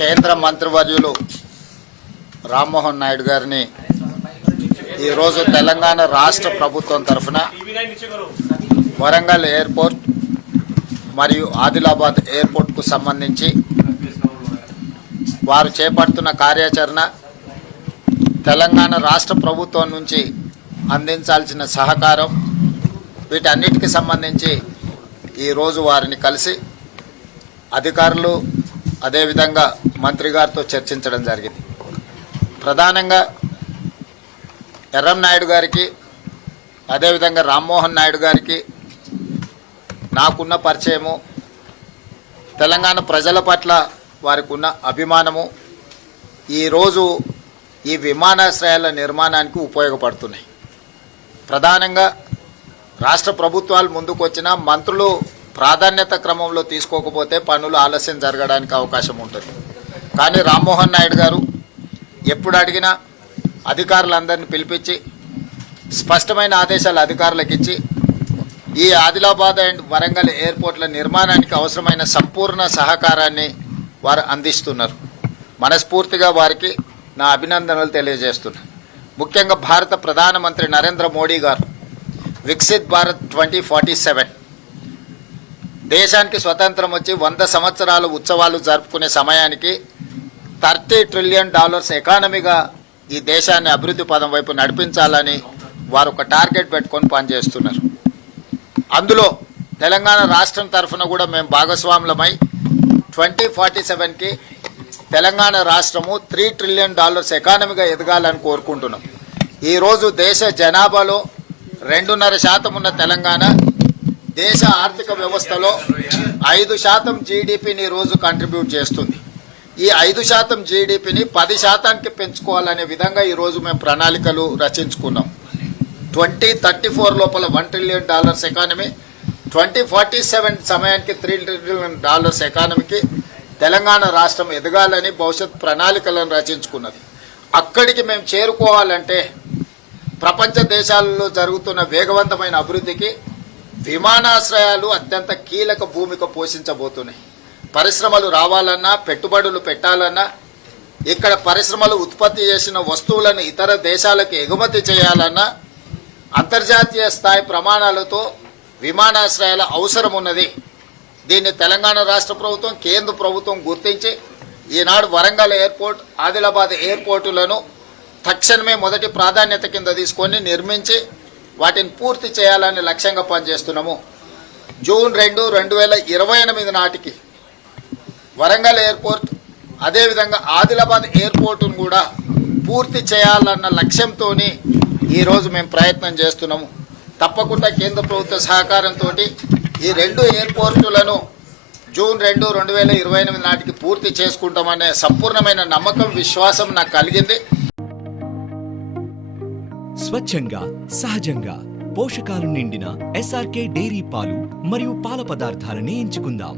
కేంద్ర మంత్రివర్యులు రామ్మోహన్ నాయుడు గారిని ఈరోజు తెలంగాణ రాష్ట్ర ప్రభుత్వం తరఫున వరంగల్ ఎయిర్పోర్ట్ మరియు ఆదిలాబాద్ ఎయిర్పోర్ట్కు సంబంధించి వారు చేపడుతున్న కార్యాచరణ, తెలంగాణ రాష్ట్ర ప్రభుత్వం నుంచి అందించాల్సిన సహకారం, వీటన్నిటికి సంబంధించి ఈరోజు వారిని కలిసి అధికారులు అదేవిధంగా మంత్రి గారితో చర్చించడం జరిగింది. ప్రధానంగా ఎర్రంనాయుడు గారికి అదేవిధంగా రామ్మోహన్ నాయుడు గారికి నాకున్న పరిచయము, తెలంగాణ ప్రజల పట్ల వారికి ఉన్న అభిమానము ఈరోజు ఈ విమానాశ్రయాల నిర్మాణానికి ఉపయోగపడుతున్నాయి. ప్రధానంగా రాష్ట్ర ప్రభుత్వాలు ముందుకు వచ్చిన మంత్రులు ప్రాధాన్యత క్రమంలో తీసుకోకపోతే పనులు ఆలస్యం జరగడానికి అవకాశం ఉంటుంది. కానీ రామ్మోహన్ నాయుడు గారు ఎప్పుడు అడిగినా అధికారులందరినీ పిలిపించి స్పష్టమైన ఆదేశాలు అధికారులకు ఇచ్చి ఈ ఆదిలాబాద్ అండ్ వరంగల్ ఎయిర్పోర్ట్ల నిర్మాణానికి అవసరమైన సంపూర్ణ సహకారాన్ని వారు అందిస్తున్నారు. మనస్ఫూర్తిగా వారికి నా అభినందనలు తెలియజేస్తున్నాను. ముఖ్యంగా భారత ప్రధానమంత్రి నరేంద్ర మోడీ గారు వికసిత్ భారత్ 2047 దేశానికి స్వతంత్రం వచ్చి 100 సంవత్సరాల ఉత్సవాలు జరుపుకునే సమయానికి $30 ట్రిలియన్ ఎకానమీగా ఈ దేశాన్ని అభివృద్ధి పదం వైపు నడిపించాలని వారు ఒక టార్గెట్ పెట్టుకొని పనిచేస్తున్నారు. అందులో తెలంగాణ రాష్ట్రం తరఫున కూడా మేము భాగస్వాములమై 2047కి తెలంగాణ రాష్ట్రము $3 ట్రిలియన్ ఎకానమీగా ఎదగాలని కోరుకుంటున్నాం. ఈరోజు దేశ జనాభాలో 2.5% ఉన్న తెలంగాణ దేశ ఆర్థిక వ్యవస్థలో 5% జీడిపిని రోజు కంట్రిబ్యూట్ చేస్తుంది. ఈ 5% జీడిపిని 10%కి పెంచుకోవాలనే విధంగా ఈరోజు మేము ప్రణాళికలు రచించుకున్నాం. 2034 లోపల $1 ట్రిలియన్ ఎకానమీ, 2047 సమయానికి $3 ట్రిలియన్ ఎకానమీకి తెలంగాణ రాష్ట్రం ఎదగాలని భవిష్యత్ ప్రణాళికలను రచించుకున్నది. అక్కడికి మేము చేరుకోవాలంటే ప్రపంచ దేశాలలో జరుగుతున్న వేగవంతమైన అభివృద్ధికి విమానాశ్రయాలు అత్యంత కీలక భూమిక పోషించబోతున్నాయి. పరిశ్రమలు రావాలన్నా, పెట్టుబడులు పెట్టాలన్నా, ఇక్కడ పరిశ్రమలు ఉత్పత్తి చేసిన వస్తువులను ఇతర దేశాలకు ఎగుమతి చేయాలన్నా అంతర్జాతీయ స్థాయి ప్రమాణాలతో విమానాశ్రయాల అవసరం ఉన్నది. దీన్ని తెలంగాణ రాష్ట్ర ప్రభుత్వం, కేంద్ర ప్రభుత్వం గుర్తించి ఈనాడు వరంగల్ ఎయిర్పోర్ట్, ఆదిలాబాద్ ఎయిర్పోర్టులను తక్షణమే మొదటి ప్రాధాన్యత కింద తీసుకొని నిర్మించి వాటిని పూర్తి చేయాలని లక్ష్యంగా పనిచేస్తున్నాము. జూన్ 2, 2028 నాటికి వరంగల్ ఎయిర్పోర్ట్ అదేవిధంగా ఆదిలాబాద్ ఎయిర్పోర్టును కూడా పూర్తి చేయాలన్న లక్ష్యంతో ఈరోజు మేము ప్రయత్నం చేస్తున్నాము. తప్పకుండా కేంద్ర ప్రభుత్వ సహకారంతో ఈ 2 ఎయిర్పోర్టులను జూన్ 2, 2028 నాటికి పూర్తి చేసుకుంటామనే సంపూర్ణమైన నమ్మకం, విశ్వాసం నాకు కలిగింది. స్వచ్ఛంగా, సహజంగా పోషకాలు నిండిన SRK డైరీ పాలు మరియు పాల పదార్థాలని ఎంచుకుందాం.